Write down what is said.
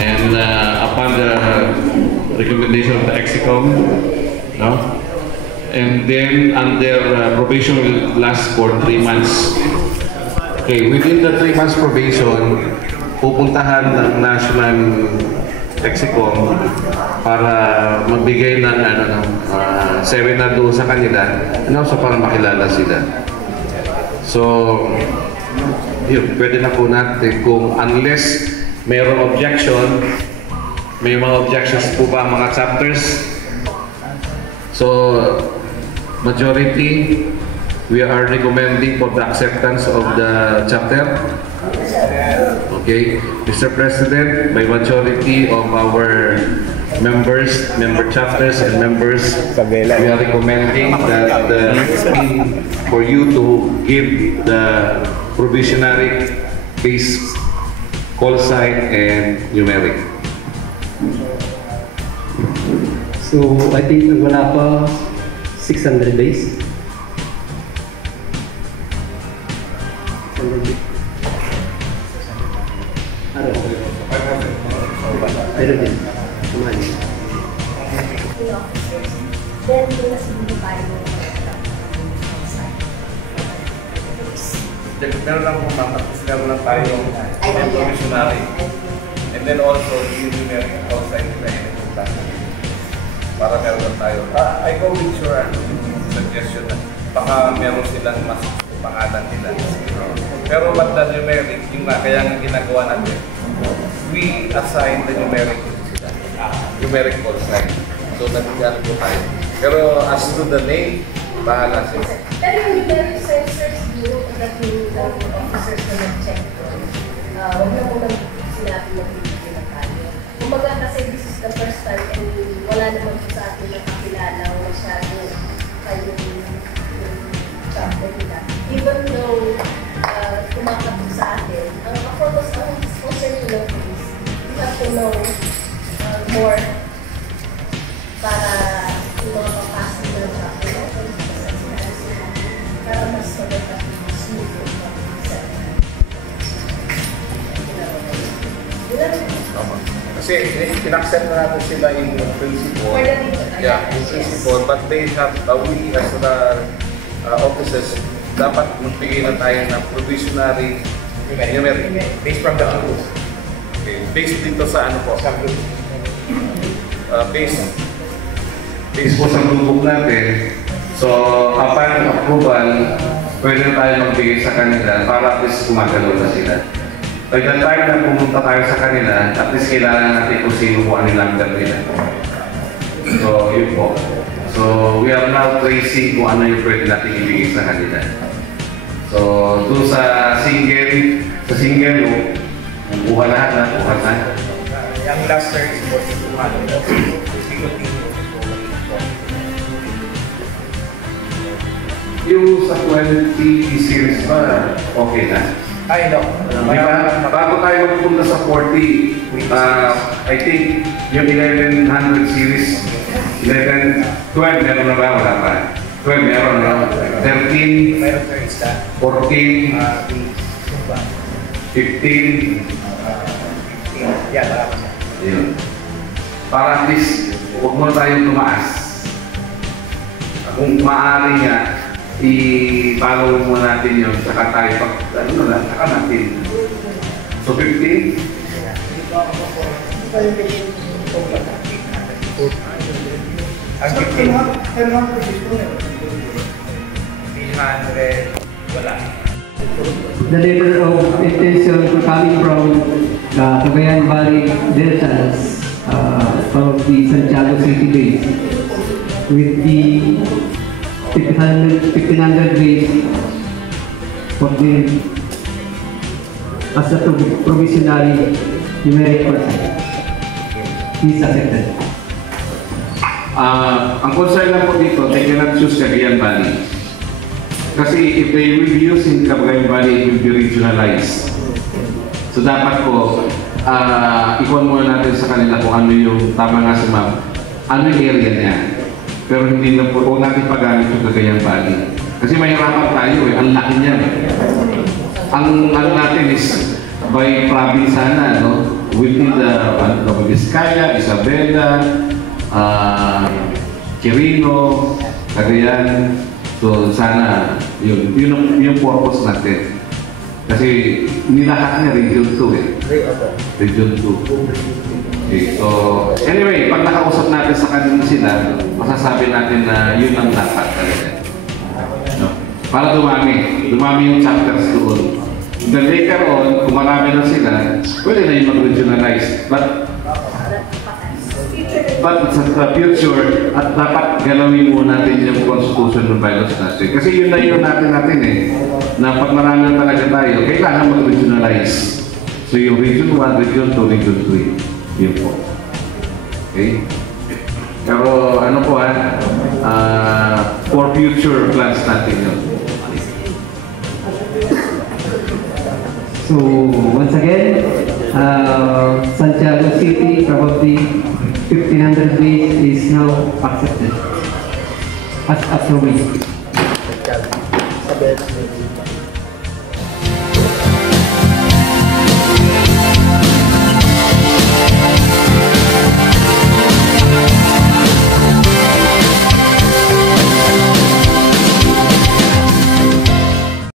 And upon the recommendation of the EXICOM, no? And then under probation will last for 3 months. Okay, within the 3 months probation, pupuntahan ng National EXICOM para magbigay ng seminar doon sa kanila, so para makilala sila. So, yun, pwede na po natin kung unless mayroong objection, may mga objections po ba mga chapters? So, majority, we are recommending for the acceptance of the chapter. Okay, Mr. President, by majority of our members, member chapters and members, we are recommending that for you to give the provisionary base call sign and numeric. So, I think wala pa 600 days. 600 days. I don't know. Kumali. Then, siguro tayo meron lang kung matapos meron lang tayo provisionary. And then also, yung numeric outside nila para meron lang tayo. I go with your suggestion na baka meron silang mas pangalan nila. Pero what the numeric, yung kaya nga ginagawa natin, we assign the numeric numeric call sign. So, nagigyan po tayo. Pero as to the name, bahala sila. Pero yung numeric sensors, siguro pagdating ng officers na nag-check doon, huwag na muna sinabi na bibigyan na tayo. Kumbaga kasi this is the first time and wala naman po sa atin na kakilala o masyado kayo yung chapter nila. Even though tumakapit sa atin, ang purpose ng concern nila is we have to know more para yung mga papasok na chapter natin para mas maganda smooth yung pag-isip. Kasi in-accept na natin sila yung principle. Yeah, yung principle. But they have, we as the officers, dapat magbigay na tayo ng provisionary numeric. Based from the rules. Okay. Based dito sa ano po? Sa rules. Based po sa lubog natin. So, upon approval, pwede tayo magbigay sa kanila para at least gumagalaw na sila. By the time na pumunta tayo sa kanila, at least kailangan natin kung sino po ang number nila. So, yun po. So, we are now tracing kung ano yung pwede natin ibigay sa kanila. So, doon sa single buha lahat na, buha na. Yung last year is 4200. Yung sa 20 series pa, okay na? Ay, no. Bago tayo magpunta sa 40, I think yung 1100 series, 12 meron na ba? Wala pa. 12 meron na. 13, 14, 15, yun. Para at least, huwag mo tayong tumaas. Kung maaari nga, i-follow mo natin yun, saka tayo saka natin. So 15? Ang 15? 300, wala. The letter of intention coming from the Cagayan Valley Deltas from the Santiago City base with the 1500 base for the as a provisionary numeric person. Please accepted. Ang concern lang po dito, they cannot choose Cagayan Valley. Kasi if they will be using Cagayan Valley, it will be regionalized. So dapat po, ikuha muna natin sa kanila kung ano yung tama nga sa map, ano yung area niya. Pero hindi na po, huwag natin paggamit yung Cagayan Valley. Kasi mahirapan tayo ang laki niya. Ang ano natin is by province sana, no? Within the Vizcaya, Isabela, Quirino, Cagayan. So sana yun yung purpose natin. Kasi nilahat niya Region 2 eh. Region 2. Okay, so anyway, pag nakausap natin sa kanila sila, masasabi natin na yun ang dapat talaga. No? Para dumami yung chapters doon. Then later on, kung marami na sila, pwede na yung mag-regionalize. But sa future, at dapat galawin muna natin yung constitution ng bylaws natin. Kasi yun na yun natin eh, na pag marami na talaga tayo, kailangan mag-regionalize. So yung Region 1, Region 2, Region 3, yun po. Okay? Pero ano po for future plans natin yun. So once again, Santiago City, probably 1,500 days is now accepted as a way.